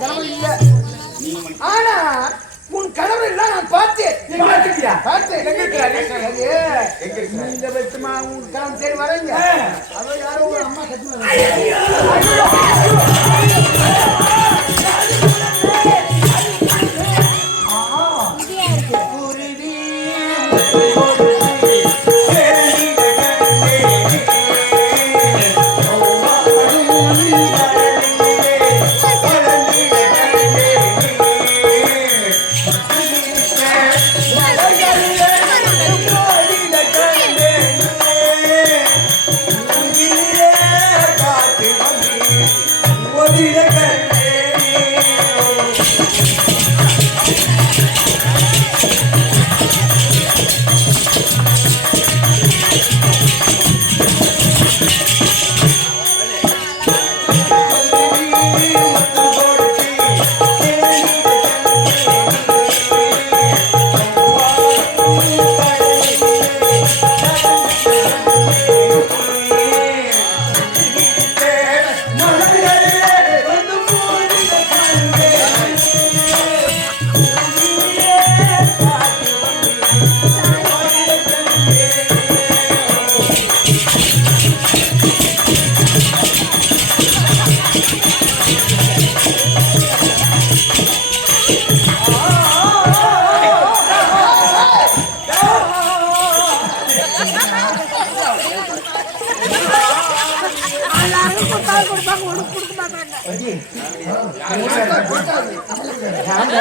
கனவும் இல்ல. ஆனா உன் கனவு எல்லாம் நான் பார்த்தேன்? பார்த்தேன்? இந்த வெட்டுமா உன் கனவு தேடி வரீங்க. அதோ யாரோ ஒரு அம்மா கத்துமா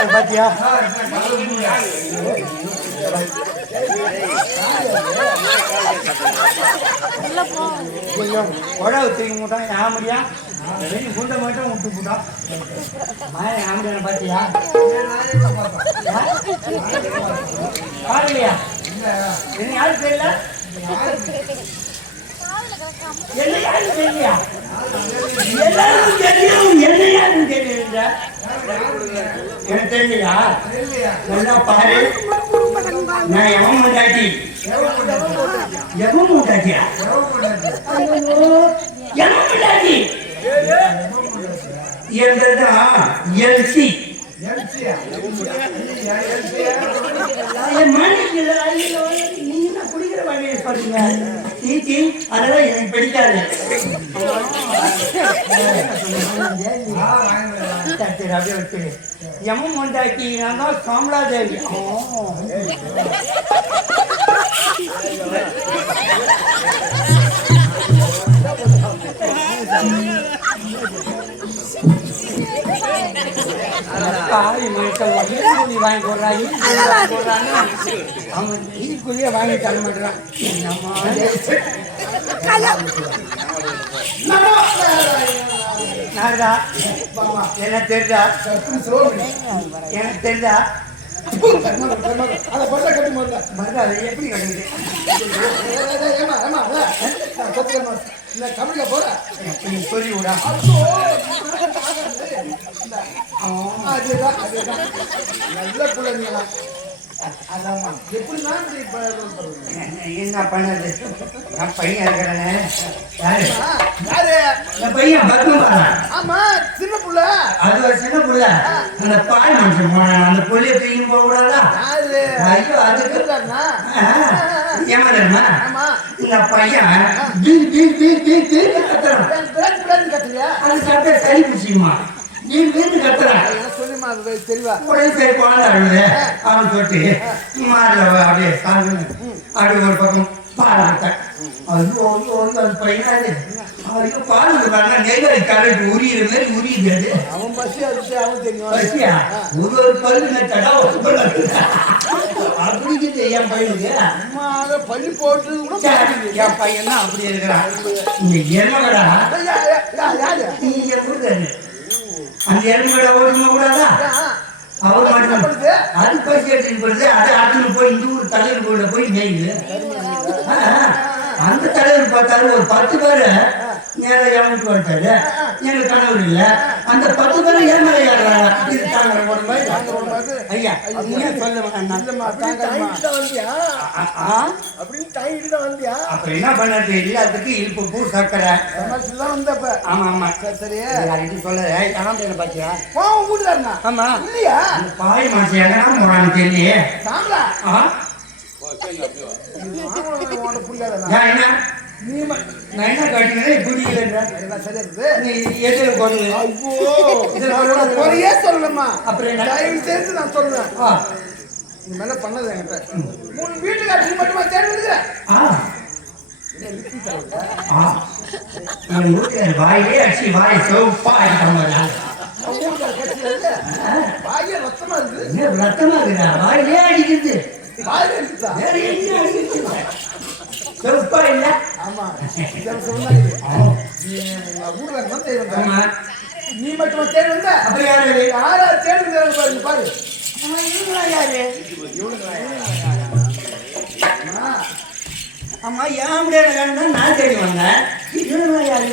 பாத்தியா? உள்ள கொஞ்சம் உழவு தூக்கி மூட்டான் யாமடியா வெளியே குண்டை மட்டும் விட்டு போட்டான் மாய யாமடியான பாத்தியா? பாருங்கய்யா. என்ன யாரும் தெரியல என்ன யாரும் தெரியலையா எல்லாரும் தெரியும். என்ன யாரும் தெரியல எனக்கு தெரியலையா? நல்லா பாரு. நான் எவன் எவன் எவன் என்றதான் எல்சி நீங்க குடிக்கிற வழியை தீச்சி அதெல்லாம் எனக்கு பிடிக்காது சரி, அப்படியே விட்டு எம்மன் முண்டாக்கி நான் தான் அவன் ஈக்குள்ளேயே வாங்கி தர மாட்டான் நாரதா என்ன தெரிஞ்சா எனக்கு தெரிஞ்சா அதை பொருளை கட்டி முதல்ல மருதா அதை எப்படி ஏமா ஏமா இந்த சொல்லி விடா அதுதான் அதுதான் நல்ல பிள்ளைங்களா அதாம்மா எப்படிதான் இப்படி ப- என்ன பண்ணது நான் பையன் இருக்கிறேன்னு யாரு பையன் ஆமா சின்ன புள்ள அது ஒரு சின்ன புள்ள அந்த பாய் மனுஷன் அந்த புள்ளைய தூக்கி போக கூடாதா ஐயோ அதுக்கு ஆமா இந்த பையன் அது கத்த சரி பிடிச்சிக்குமா நீ வீட்டு கத்துறான் சொல்லுமா அது தெளிவா உடனே சரி குழந்தை அழுது அவன் தொட்டு மாறில் அப்படியே சாந்து அப்படி ஒரு பக்கம் பால் ஐயோ அது பையனாரு. ஐயோ பால் கொடுத்தாங்க நெய்வேலி கரெக்ட் உரியிற மாதிரி உரியுது அது. அவன் பசி அதுக்கு அவன் தெரியும். பசியா? ஒரு ஒரு பல்லு தடா அப்படிங்கிட்டு என் பையனுக்கு. அம்மா அதை பள்ளி போட்டு கூட சரி, என் பையன் தான் அப்படி இருக்கிறான். யா, யா, யாரு? நீ எருமகடா அந்த எருமகடை ஓடுமா கூடாதா? அவர் என்ன மட்டும் அது பசி எடுத்துட்டு போறது அது அடுத்து போய் இந்த ஊர் தலைவர் கோயில போய் மேயுது அந்த தலைவர் பார்த்தாரு ஒரு பத்து பேர் நேராக இறங்கிட்டு வந்துட்டாரு. எனக்கு கணவர் இல்லை. அந்த பத்து பேரும் ஏமாற இது தாங்க ஒரு ஐயா நீங்க சொல்ல வேண்டாம் இல்லம்மா, தாங்கம்மா. அப்படின்னு தாங்கிட்டு தான் வந்தியா? அப்ப என்ன பண்ணது? இழுப்பு பூ சக்கரை வந்தப்ப. ஆமா ஆமா. சரி சரி. யார்கிட்ட சொல்ல யாரும் பாத்தியா? பாவம் வீட்டுக்காரனா? ஆமா. இல்லையா? பாய் தெரியலையே. ஆ என்ன? நீ நான் என்ன இருக்குது நீ எதிர கொண்டு ஐயோ! குறையே சொல்லலம்மா. அப்புறம்? தயவு நான் சொல்றேன். ஆ. இந்த மேல பண்ணது என்கிட்ட. மூணு வீட்டுக்காரருக்கு மட்டுமா தேடி வந்துக்கிறேன் வாயிலே அடிச்சு வாயை இருக்கு வாயே ரத்தமா இருக்குது. ரத்தமா இருக்குதா? வாயிலே அடிக்குது வாயில இருக்குதா வேற எங்க அடிக்குது சிவப்பா இல்ல? ஆமா. தேடி வந்தா ஆமா. நீ மட்டுமா தேடி வந்த? அப்ப யாரு? யாரா தேடி பாருங்க பாரு. இவங்களா யாரு? அம்மா, ஏன் முடியாது தான் நான் தேடி வந்தேன். யாரு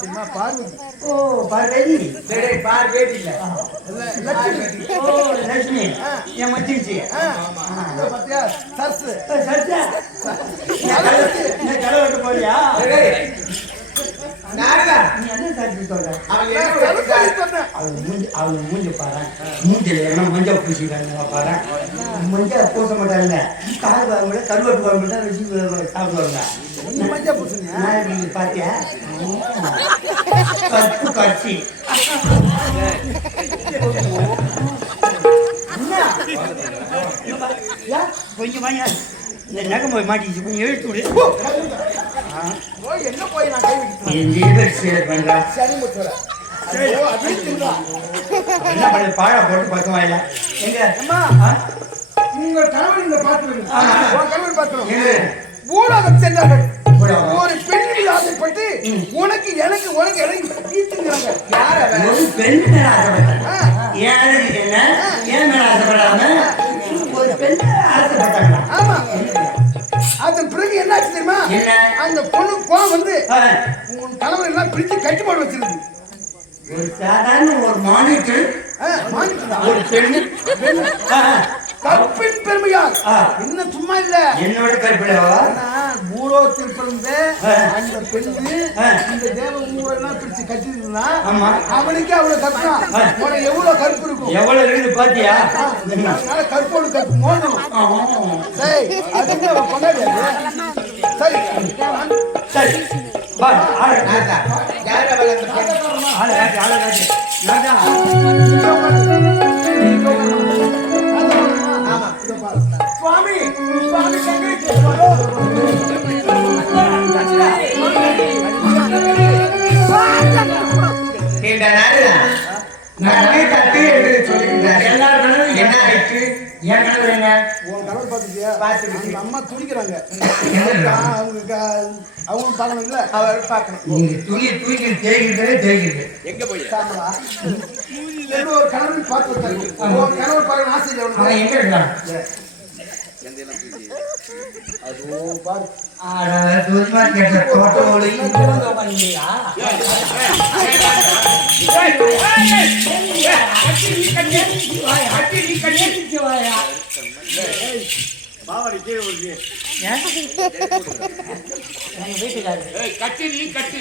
தெரியுமா பார்வதி. ஓ பார்வதி? இல்ல. ஓ லட்சுமி. என் மச்சிச்சு போறியா? மூஞ்சி பாரு. மூஞ்சில மஞ்சள் பூசிக்கிறாங்க பாரு. மஞ்சள் பூச மாட்டாங்க கால் பாருங்க கருவட்டு பாருங்க வச்சு சாப்பிடுவாங்க மஞ்சள் நீங்க பாத்தியா? கற்பு காட்சி. கொஞ்சம் வாங்க இந்த நகம் போய் மாட்டிச்சு கொஞ்சம் இழுத்து விடு. போய் எங்க போய் நான் சேர் என்ன பண்ண பாழ போட்டு பக்கம் வாயில. எங்க? அம்மா? உங்க கணவன் இங்க பார்த்து ஆமா. உன் கணவன் சென்றார்கள். ஒரு பெண்ணில் ஆசைப்பட்டு உனக்கு எனக்கு உனக்கு எனக்கு கீழ்த்துங்கிறாங்க யார் ஒரு பெண் மேல ஆசைப்பட்டாங்க ஆ, ஏன் அதுக்கு என்ன? ஏன் மேல ஆசைப்படாம ஒரு பெண் மேல ஆசைப்பட்டாங்களா ஆமா. அதன் பிறகு என்னாச்சு தெரியுமா? அந்த பொண்ணு கோவம் வந்து உன் கணவன் எல்லாம் பிரிச்சு கட்டுப்பாடு வச்சிருக்கு ஒரு சாதாரண ஒரு மானிட்டர். ஒரு பெண் கற்பின் பெருமையால். இன்னும் சும்மா இல்ல. என்னோட கற்பிடவா ஆ. அந்த பெண்ணு. இந்த தேவ ஊரெல்லாம் பிரிச்சு கட்டிருந்தா. அவனுக்கே அவ்வளவு கற்பம் ஆ. உனக்கு எவ்வளவு கற்பு இருக்கும்? எவ்வளவு இருக்குது பாத்தியா? அதனால கற்போடு கற்பு டேய், அதுக்கு அவன் கொண்டாடி சரி. சரி. யார் அவள் அந்த? ஆளு ஆளு காட்டு. இந்த என்று. எல்லார் என்ன ஆயிற்று? என் கனவு என்ன உன் கணவர் பார்த்துட்டியா பார்த்துக்கிட்டு. அம்மா துடிக்கிறாங்க. என்ன? அவங்க பார்க்கணும் இல்ல அவர் பார்க்கணும். நீங்க துணியை தூக்கி தேய்க்கிறதே தேய்க்கிறது. சாமலா இன்னும் ஒரு கணவன் பார்த்து. உன் கணவர் பார்க்கணும் ஆசை இல்லை எங்க இருக்கான்? அதோ பாரு. வீட்டுக்காரரு. கட்டு நீ கட்டு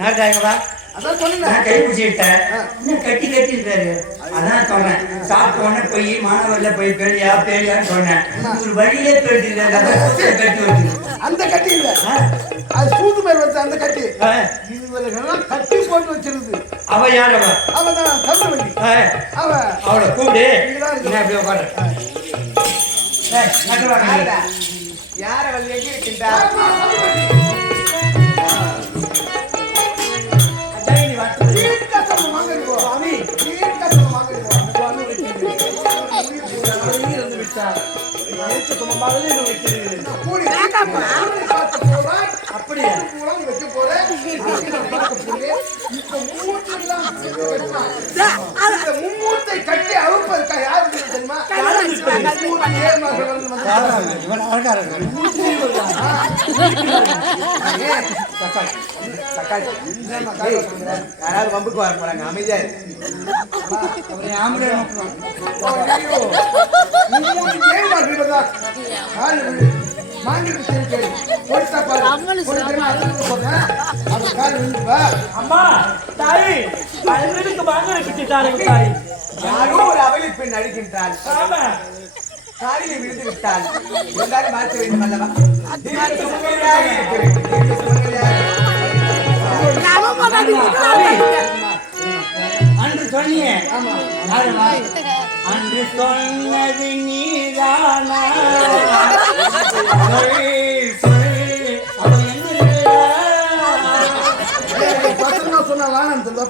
நாட்டாயவா அதான் சொன்னேன். நான் கை பிடிச்சிட்டேன் இன்னும் கட்டி கட்டி இருக்காரு. அதான் சொன்னேன். சாப்பிட்ட உடனே போய் மாணவர்ல போய் பேரியா பேரியான்னு சொன்னேன். ஒரு வழியிலே போயிட்டு கட்டி வச்சு அந்த கட்டி இல்ல. அது சூது மேல் வச்ச அந்த கட்டி. இதுவரைக்கும் கட்டி போட்டு வச்சிருது. அவ தான் தந்து வண்டி அவன் அவளை கூப்பிடு. நான் அப்படியே. யாரடா? யார் அவள் எங்கே இருக்கின்றார் இப்ப மும்மூர்த்தெல்லாம் தெரியுமா? இந்த மும்மூர்த்தை கட்டி அவுப்பதற்காக யார் வந்தது தெரியுமா? இவன் அழகாரங்க. தக்காளி யாராவது வம்புக்கு வர போறாங்க அமைதியா. அம்மா தாய் அழுதுக்கு வாங்க பிடிச்சிட்டாரு தாய். யாரோ ஒரு அவலி பெண் அடிக்கின்றாள். காலிலே விழுந்து விட்டாள். எல்லாரும் மாற்ற வேண்டும் அல்லவா? அன்று யாரும்மா? அன்று சொன்னது நீதானா?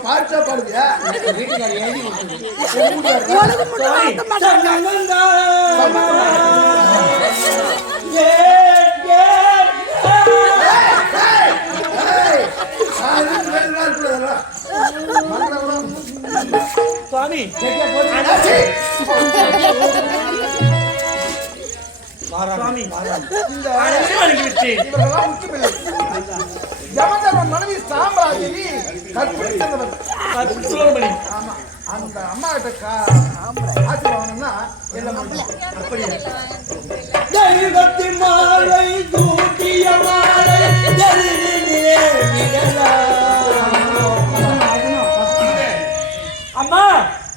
பாட்டா பாடுவியா? வீட்டுக்கார எழுதி கொடுத்தது. சுவாமி. சுவாமி இந்த யமதர்மன் மனைவி கற்பனை சேர்ந்தவன் சுலோமணி ஆமா அந்த அம்மா கிட்ட கா- ஆசீர்வாதம்னா எல்லாம் அப்படியே தெய்வத்தின் மாலை தூக்கிய மாலை எதிரிலே விழலாம்.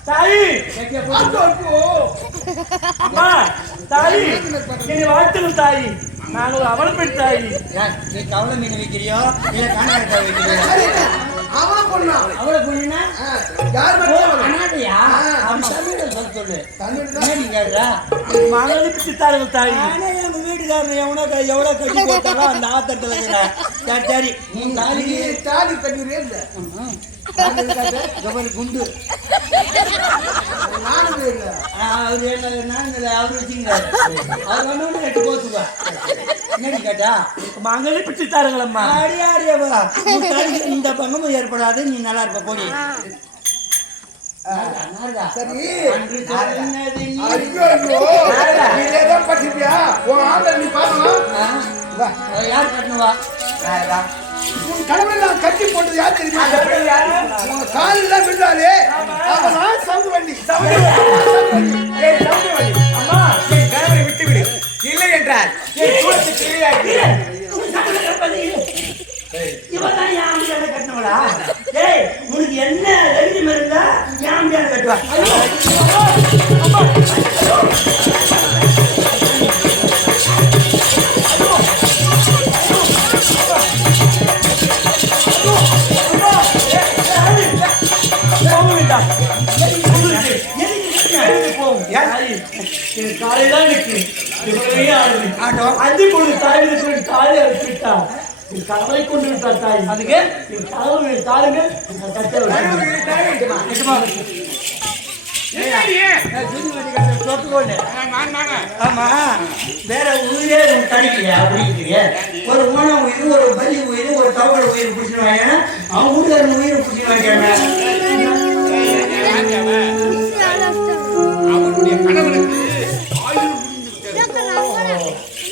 தாய் அம்மா தாய் என்னை வாழ்த்துங்கள் தாய். நான் ஒரு அவள் பெண் தாய். ஏன், நீ கவலை மீன் வைக்கிறியோ? இல்ல காணாட்டா வைக்கிறியோ? அவனை கொண்டான் அவளை புள்ளினா யார் அனாதையா. அவன் தமிழ்ல சொல்ல சொல்லு. தண்ணீர் என்ன நீ கேட்கறா மகளை பிடித்தார்கள் தாய். நானே எங்க வீட்டுக்காரன் எவனோ எவ்வளவு கட்டி போட்டாலும் அந்த இருக்கிறேன் சரி தாலி தாலி தண்ணீரே இல்லை? கபல் குண்டு. நானும் இல்லை. ஆ, அவரு என்ன நான் இல்லை, அவரு வச்சுக்கிறாரு அவர் ஒண்ணு ரெண்டு போத்துப்பா என்னடி கேட்டா? ஆடியவா உன் தாலிக்கு இந்த பங்கமும் ஏற்படாது. நீ நல்லா இருப்ப போடி. சரி. யார் கட்டணுவா? உன் கனவெல்லாம் கட்டி போட்டது யார் தெரியுமா? உன் காலெல்லாம் விழுந்தாலே அவன் சவுண்டு வண்டி. ஏய், அம்மா என் கணவரை விட்டு விடு இல்லை என்றால் என் தூரத்துக்கு இவதான் என் ஆம்பியால கட்டினவளா? டேய், உனக்கு என்ன தைரியம் இருந்தா ஆம்பியால கட்டுவா. என் காலையில இருக்கு இவரையே ஆடுது ஆட்டம். அஞ்சு கொண்டு தாய் கொண்டு என் கணவரை கொண்டு விட்டார் தாய் அதுக்கு என் கணவர் தாருங்க வேற உயிரே கிடைக்கலையா அப்படிங்கிறீங்க ஒரு ஊன உயிர் ஒரு பலி உயிர் ஒரு தவறு உயிர் பிடிச்சிருவாங்க அவன் வீட்டுக்காரன் உயிர் பிடிச்சிருவாங்க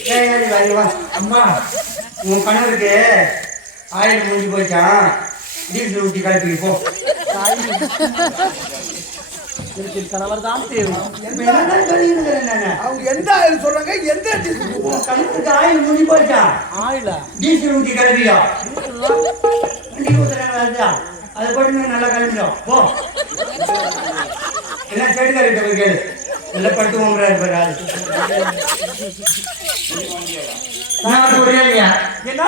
அம்மா உன் கணவருக்கு ஆயில் முடிஞ்சு போச்சான் டீசல் ஊற்றி கலப்பி போ. கணவர் தான்? அவங்க எந்த ஆயில் சொல்றாங்க எந்த கணவருக்கு ஆயில் முடிஞ்சு போச்சா? ஆயிலா? டீசல் ஊற்றி கலப்பியா நீ ஊத்துறாங்க ராஜா அதை போட்டு நீ நல்லா கிளம்பிடும் போ. எல்லாம் செடிக்காரிட்ட போய் கேளு எல்லாம் படுத்து போங்கிறாரு பாரு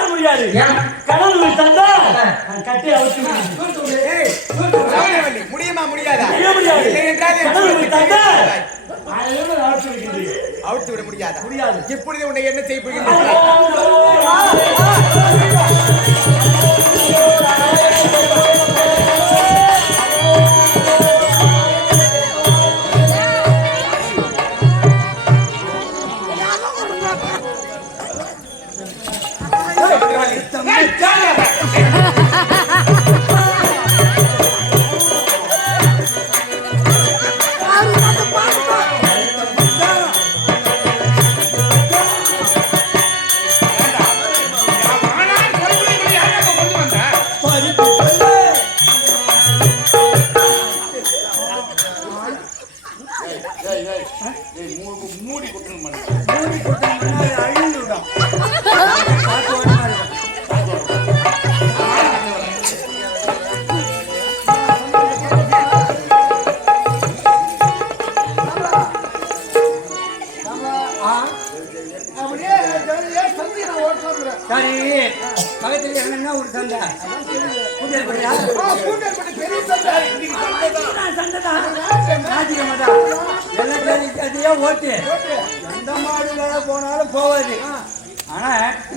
முடியாது கடவுள் தந்தா கட்டி அவுத்து முடியுமா முடியாதா முடியாது கடவுள் தந்தா அவுத்து அவுழ்த்து விட முடியாதா முடியாது. இப்பொழுது உன்னை என்ன செய்ய போகின்றேன்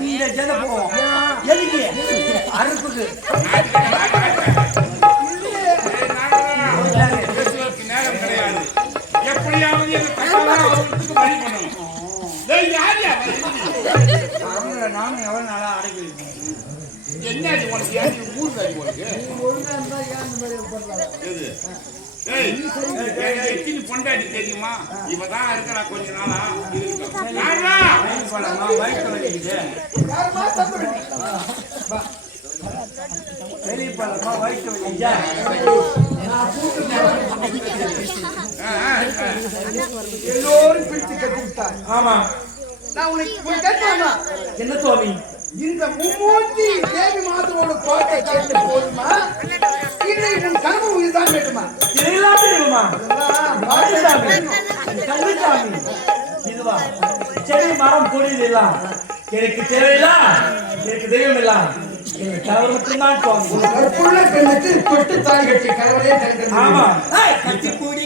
இந்த ஜன போவோம் எதுக்கு? அறுப்புக்கு. எப்படியாவது நானும் எவ்வளவு நாளா அடக்கி வைப்பேன் என்ன உனக்கு ஏன் இது ஊர் தாடி உனக்கு பொண்டாட்டி தெரியுமா? இவதான் இருக்கிறா கொஞ்ச நாளா? போலாமா வயிற்று. எல்லோரும் பிடித்து கட்டிவிட்டார் ஆமா. நான் உனக்கு என்ன சுவாமி? இந்த மும்மூர்த்தி தேவி மாதவோட கோட்டை கேட்டு போதுமா? இல்லை உன் கனவு இதுதான் கேட்டுமா இதெல்லாம் வேணும். கல்லுசாமி இதுவா? செடி மரம் கொடி இதெல்லாம். எனக்கு தேவையில்ல? எனக்கு தெய்வம் இல்ல பெண்ணுக்கு தொட்டு தாலி கட்டி கணவனே தன் ஆமா. கத்தி கூடி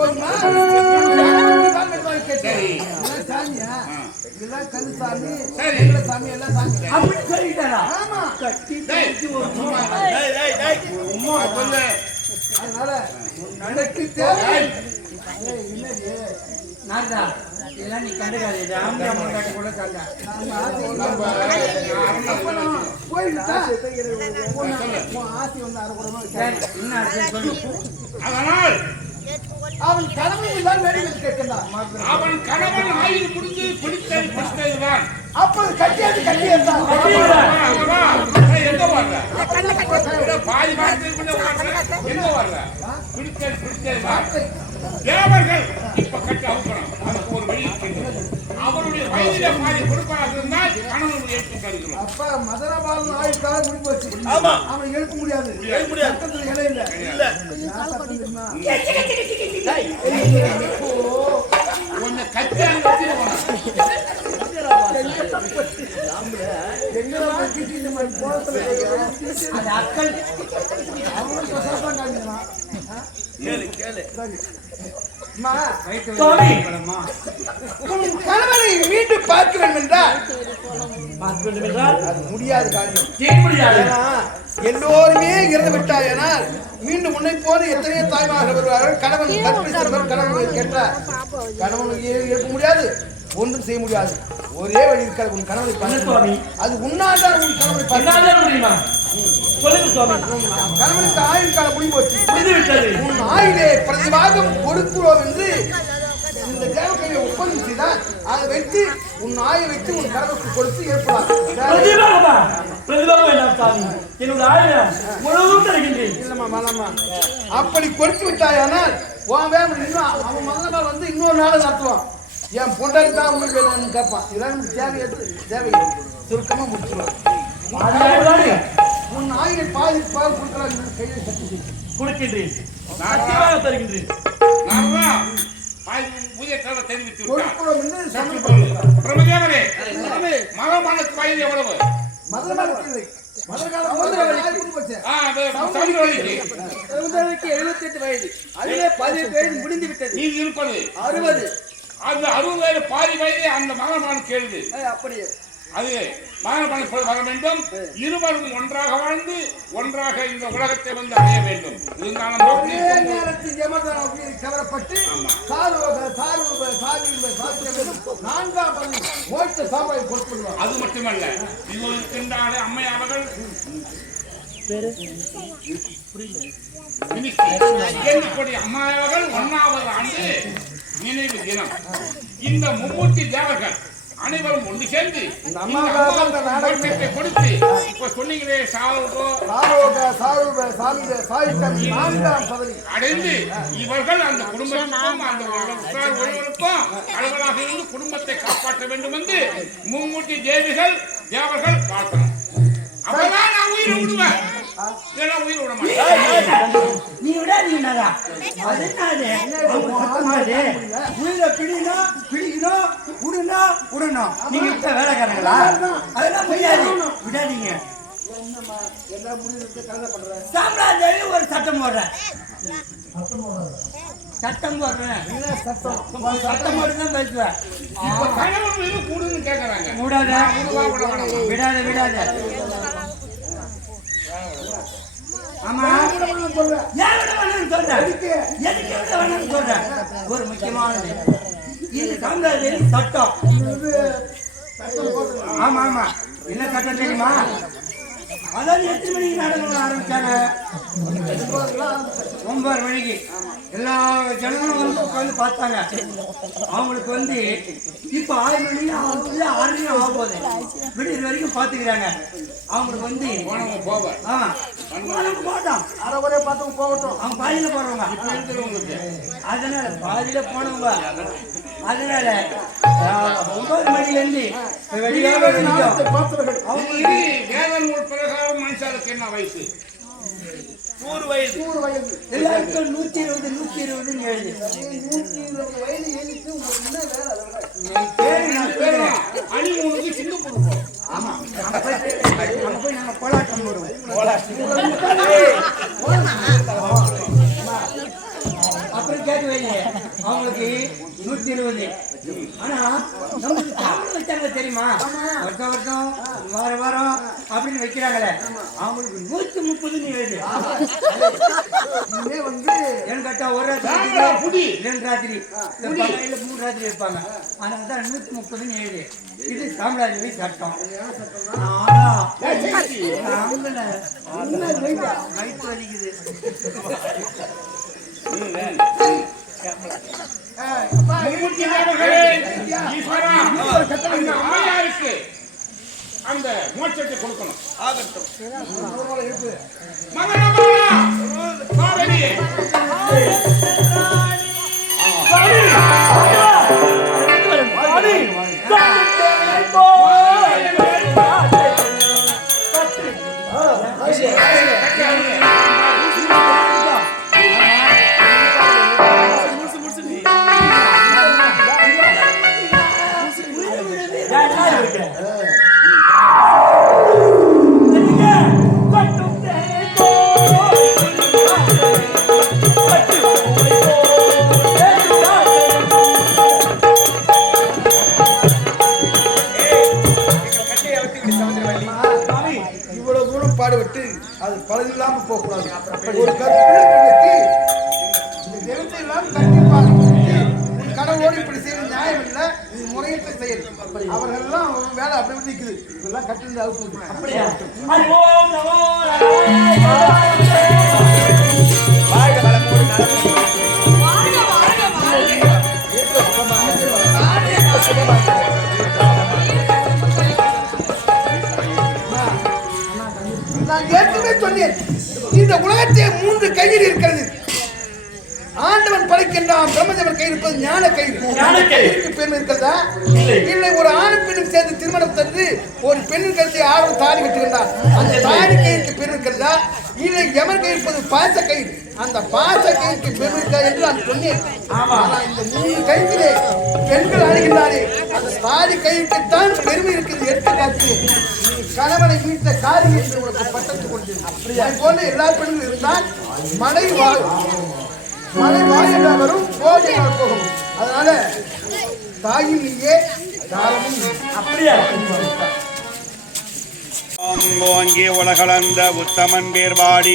போதுமா சரி. சாமியா இதெல்லாம் கல்லு சாமி சரி. வெள்ளை சாமி எல்லாம் சாமி அப்படி சொல்லிட்டாரா ஆமா டேய், உம்மா சொல்லு அதனால எனக்கு தேவை என்னது நான்தா இதெல்லாம் நீ கண்டுக்காது ஆம்பளை கூட கண்டா உன் ஆசை வந்து அதனால் அவன் கனவு தான் வெளியில் கேட்கிறான் அவன் கணவன் ஆயுள் முடிந்து பிடித்தது பிடித்ததுதான் அப்போது கட்டியாது கட்டி இருந்தான் அங்கவா, ஏய், எங்க வர்ற? பாதி வாரத்துக்குள்ள வர்ற? எங்க வர்ற? பிடித்தது பிடித்ததுதான். தேவர்கள் இப்ப கட்டி அவுக்கணும் அதுக்கு ஒரு வழி இருக்கின்றது. அவருடைய வயதில பாதி கொடுப்பாக இருந்தால் கணவன் ஏற்று தருகிறோம் அப்ப மதனபாலன் ஆயுட்காலம் முடி போச்சு அவன் எழுப்ப முடியாது. சட்டத்துல இடம் இல்ல. தெரியுமா? உன்னை கட்டி அங்க வச்சிருக்கணும் உன் கணவனை மீண்டும் பார்க்க வேண்டும் என்றால் பார்க்க வேண்டும் என்றால் அது முடியாத காரியம். ஏன் முடியாது? எல்லோருமே இறந்து விட்டாயனால் மீண்டும் உன்னை போல எத்தனையோ தாய்மார்கள் வருவார்கள். கணவன் கற்பித்தவர் கணவன் கேட்டார். கணவன் எழுப்ப முடியாது. ஒன்றும் செய்ய முடியாது. ஒரே வழி இருக்கிறது உன் கணவனை பண்ண சுவாமி? அது உன்னால் தான் உன் கணவனை பண்ண என்னால முடியுமா? சொல்லுங்க சுவாமி. கணவனுக்கு ஆயுள் காலம் முடிவு போச்சு உன் ஆயிலே பிரதிபாகம் கொடுக்கிறோம் என்று இந்த ஒப்பந்தம் செய்தால் அதை வைத்து உன் ஆயை வைத்து உன் கணவனுக்கு கொடுத்து ஏற்பலாம் பிரதிபாகமா பிரதிபாகம் என்னோட ஆயுதம் முழுவதும் தருகின்றேன். இல்லம்மா வேணாம்மா. அப்படி கொடுத்து விட்டாயானால் உன் வேணும் இன்னும் அவன் முதல்ல நாள் வந்து இன்னொரு நாள் நடத்துவான். என் பொண்டாடி தான் உங்களுக்கு வேணும்னு கேட்பான். இதெல்லாம் நமக்கு தேவையற்று தேவை சுருக்கமாக முடிச்சிடுவான் ஆயுதம் உன் ஆயிலை பாதி பால் கொடுக்குறாங்க கையில் கொடுக்கின்றேன். தருகின்றேன். பூஜைக்காக தெரிவித்து பிரமதேவரே மகமானுக்கு வயது எவ்வளவு. சகோதரருக்கு 78 வயது. அதிலே பதினெட்டு வயது முடிந்து விட்டது. நீ இருப்பது. அறுபது. அந்த அறுபது வயது பாதி வயது அந்த மகமானு கேளுது அப்படியே. அது மகமானு போய் வர வேண்டும். இருவரும் ஒன்றாக வாழ்ந்து ஒன்றாக இந்த உலகத்தை வந்து அடைய வேண்டும். ஜெமதனாவுக்கு கவரப்பட்டு நான்காம் பதவி மோட்ச சாபாய் கொடுத்துடுவார். அது மட்டுமல்ல இது இருக்கின்றாலே அம்மை அவர்கள் எண்ணிக்கூடிய அம்மா அவர்கள் ஒன்னாவது ஆண்டு நினைவு தினம். இந்த மும்மூர்த்தி தேவர்கள் அனைவரும் ஒன்று சேர்ந்து. மோட்சத்தை கொடுத்து இப்ப சொன்னீங்களே பதவி அடைந்து இவர்கள் அந்த குடும்பத்துக்கும் அந்த ஒருவருக்கும் அலுவலாக இருந்து குடும்பத்தை காப்பாற்ற வேண்டும் என்று மும்மூர்த்தி தேவிகள் தேவர்கள் பார்க்கணும் அப்பதான் நான் உயிரை விடுவேன் இல்லைன்னா உயிரை விட மாட்டேன் நீ விடாதீங்கடா அது என்னது அவங்க சத்தமாது உயிரை பிடினா பிடிக்கணும் விடுனா விடணும் நீங்க இப்ப வேலைக்காரங்களா? அதெல்லாம் முடியாது விடாதீங்க. சாம்ராஜ்யம் ஒரு சட்டம் போடுறேன் சட்டம் போடுறேன் சட்டம் போட்டு தான் பேசுவேன் கேட்கறாங்க விடாத? விடாத விடாத ஆமா ஏன் விட வேணாம்னு சொல்றேன் எதுக்கு விட வேணாம்னு சொல்றேன் ஒரு முக்கியமானது. இது சாம்ராஜ்யம் சட்டம். ஆமா ஆமா. என்ன சட்டம் தெரியுமா? அதாவது எத்தனை மணிக்கு நாடகம் ஆரம்பிச்சாங்க? ஒன்பது மணிக்கு. எல்லா ஜனங்களும் வந்து உட்காந்து பார்த்தாங்க. அவங்களுக்கு வந்து இப்போ ஆறு மணி ஆகுது ஆறு மணி ஆக போகுது. விடியற வரைக்கும் பார்த்துக்கிறாங்க. அவங்களுக்கு வந்து போட்டோம். அரை ஒரே பார்த்தவங்க போகட்டும். அவங்க பாதியில போடுறவங்க அதனால பாதியில போனவங்க. அதனால ஒன்பது மணில இருந்து வெளியாக வரைக்கும் பார்த்தவர்கள் இது வேத நூல் பிரகாரம் மனுஷாளுக்கு என்ன வயசு? நூறு வயது. நூறு வயது. எல்லாருக்கும் நூத்தி இருபது நூத்தி இருபதுன்னு எழுது. நூற்றி இருபது வயது எழுத்து உங்களுக்கு என்ன சொல்றேன் அணி மூணுக்கு சிங்கப்பூர் போடுவோம். அப்புறம் கேட்க வேண்டிய அவங்களுக்கு நூத்தி இருபது ஆனா நம்மளுக்கு தாமதம் வச்சாங்க தெரியுமா? வருஷம் வருஷம் வார வாரம் அப்படின்னு வைக்கிறாங்களே. அவங்களுக்கு நூத்தி முப்பதுன்னு எழுது. இனிமே வந்து ஏன்னு கேட்டா ஒரு தாமரை. ராத்திரி ரெண்டு ராத்திரி. இல்ல பகல்ல மூணு ராத்திரி வைப்பாங்க. அதனால தான் நூத்தி முப்பதுன்னு எழுது. இது சாம்ராஜ்ய சட்டம். ஆனா வயிற்று வலிக்குது. தேவர்களே, ஈஸ்வரா, அந்த அம்மையாருக்கு அந்த மோட்சத்தை கொடுக்கணும். மகனமாலா, காவலி, தூரம் பாடுபட்டு அது பலனில்லாம போக கூடாது ஒரு கற்பிள்ளை பெண்ணுக்கு இந்த தெய்வத்தை எல்லாம் கண்டிப்பாக கடவுளோடு இப்படி செய்யறது நியாயம் இல்லை இது செயல். அவர்கள் எல்லாம் வேலை அப்படி நிக்குது. இதெல்லாம் கட்டிலிருந்து அவுத்து. அப்படியா? வாழ்க வளமோடு நலமுடன் வாழ்க வாழ்க வாழ்க நான் சொன்னேன் இந்த உலகத்தை மூன்று கையில் இருக்கிறது. ஆண்டவன் படைக்கின்றான் பிரம்மதேவன் கை இருப்பது ஞான. கயிறுக்கு பெருமை இருக்கிறதா? இல்லை. ஒரு ஆணும் பெண்ணும் சேர்ந்து திருமணம் தந்து ஒரு பெண்ணின் கழுத்தை ஆணும் தாலி கட்டுகின்றான் அந்த தாலி கயிறுக்கு பெருமை இருக்கிறதா? இல்லை எமன் கை இருப்பது பாச கயிறு. அந்த பாச கயிறுக்கு பெருமை இருக்கிறதா என்று நான் சொன்னேன். ஆனா இந்த மூணு கயிற்றிலே பெண்கள் அணுகின்றாரே அந்த தாலி கயிறுக்குத்தான் பெருமை இருக்குது எடுத்துக்காட்டு கணவனை மீட்ட காரியம் என்று உனக்கு பட்டத்து கொண்டு அப்படியா? போல எல்லா பெண்களும் இருந்தால் மழை வாழும் மழை வாயிலாக வரும் போதையாக போகும். அதனால தாயும் நீயே தாரமும். அப்படியா? ஓங்கி உலகளந்த உத்தமன் பேர்பாடி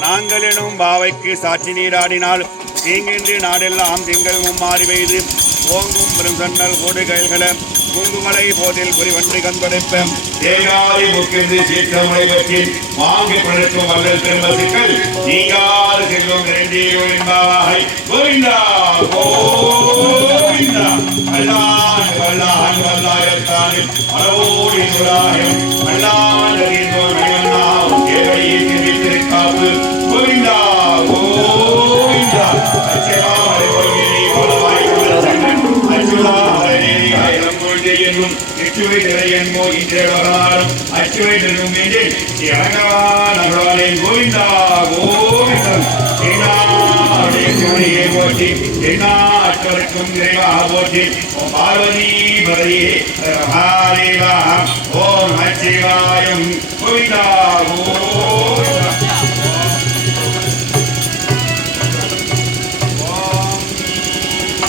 நாங்கள் எனும் பாவைக்கு சாட்சி நீராடினால் தீங்கின்றி நாடெல்லாம் திங்கள் மும்மாறி பெய்து. ஓங்கும் பெருந்தன்னல் கொடுகைகள குங்குமலை போதில் குறிவன்றி கண்படைப்ப. தேகாதி முக்கிந்து சீற்றமுறை பற்றி வாங்கி படைக்கும் வல்லல் திருமசிக்கள் நீங்காறு செல்வம் இரண்டியோ என்பாவாய் கோவிந்தா கோவிந்தா அல்லாஹ் வல்லான் வல்லாயத்தானில் அளவோடி துராயம் வல்லான் அறிந்தோர் மணிவண்ணா தேவையை தெரிவித்திருக்காவு கோவிந்தா கோவிந்தா அச்சமா மறைபொருகினை போலவாய் சென்றன் அச்சுலா மறைநேரி ஆயிரம் கொள்கை என்னும் எச்சுவை திரையன்மோ இன்றேவராலும் அச்சுவை நிறுவும் என்றேன் இறங்கவா நகராலேன் கோவிந்தா கோவிந்தம் தேனாவுடைய சிவனையை போற்றி தென்னா அற்றவருக்கும் நிறைவாக போற்றி. ஓம் பார்வதி பதையே மகாதேவா ஓம் நமச்சிவாயம் கோவிந்தா கோவிந்தா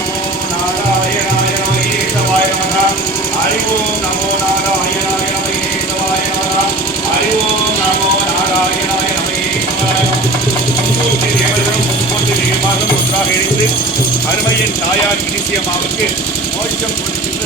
நமோ நாராயணாய நமோ நாராயணாய ஒன்றாக இணைந்து அருமையின் தாயார் இனிசியம்மாவுக்கு மோட்சம் கொடுக்கின்ற